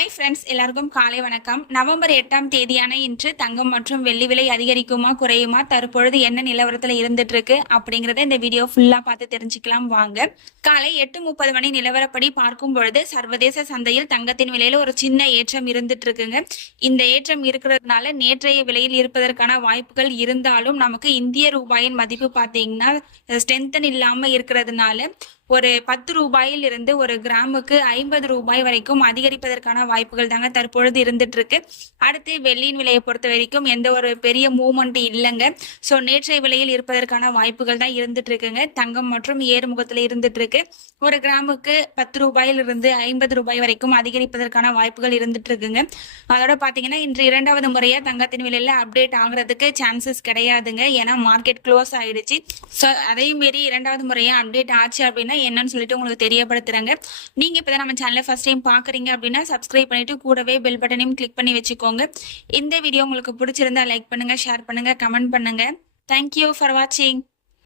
Hi friends, எல்லாருக்கும் காலை வணக்கம். நவம்பர் 8ஆம் தேதியான இன்று தங்கம் மற்றும் வெள்ளி விலை அதிகரிக்குமா குறையுமா, தற்பொழுது என்ன நிலவரத்துல இருந்துட்டு இருக்கு அப்படிங்கறத இந்த வீடியோ ஃபுல்லா பார்த்து தெரிஞ்சுக்கலாம் வாங்க. காலை 8:30 மணி நிலவரப்படி பார்க்கும் பொழுது சர்வதேச சந்தையில் தங்கத்தின் விலையில ஒரு சின்ன ஏற்றம் இருந்துட்டு இருக்குங்க. இந்த ஏற்றம் இருக்கிறதுனால நேற்றைய விலையில் இருப்பதற்கான வாய்ப்புகள் இருந்தாலும் நமக்கு இந்திய ரூபாயின் மதிப்பு பார்த்தீங்கன்னா ஸ்ட்ரென்தன் இல்லாம இருக்கிறதுனால ஒரு 10 ரூபாயில் இருந்து ஒரு கிராமுக்கு 50 ரூபாய் வரைக்கும் அதிகரிப்பதற்கான வாய்ப்புகள் தாங்க தற்பொழுது இருந்துட்டு இருக்கு. அடுத்து வெள்ளியின் விலையை பொறுத்த வரைக்கும் எந்த ஒரு பெரிய மூவ்மெண்ட் இல்லைங்க. ஸோ நேற்றைய விலையில் இருப்பதற்கான வாய்ப்புகள் தான் இருந்துட்டு இருக்குங்க. தங்கம் மற்றும் ஏறுமுகத்துல இருந்துட்டு இருக்கு. ஒரு கிராமுக்கு 10 ரூபாயில் இருந்து 50 ரூபாய் வரைக்கும் அதிகரிப்பதற்கான வாய்ப்புகள் இருந்துட்டு இருக்குங்க. அதோட பாத்தீங்கன்னா இன்று இரண்டாவது முறையா தங்கத்தின் விலையில அப்டேட் ஆகுறதுக்கு சான்சஸ் கிடையாதுங்க. ஏன்னா மார்க்கெட் க்ளோஸ் ஆயிடுச்சு. ஸோ அதையும் மீறி இரண்டாவது முறையா அப்டேட் ஆச்சு அப்படின்னா என்னன்னு சொல்லிட்டு உங்களுக்கு தெரியப்படுத்துறாங்க. நீங்க இப்பதான் நம்ம சேனலை ஃபர்ஸ்ட் டைம் பாக்குறீங்க அப்படின்னா சப்ஸ்கிரைப் பண்ணிட்டு கூடவே பெல் பட்டனையும் கிளிக் பண்ணி வச்சுக்கோங்க. இந்த வீடியோ உங்களுக்கு பிடிச்சிருந்தா லைக் பண்ணுங்க, ஷேர் பண்ணுங்க, கமெண்ட் பண்ணுங்க. தேங்க்யூ ஃபார் வாட்சிங்.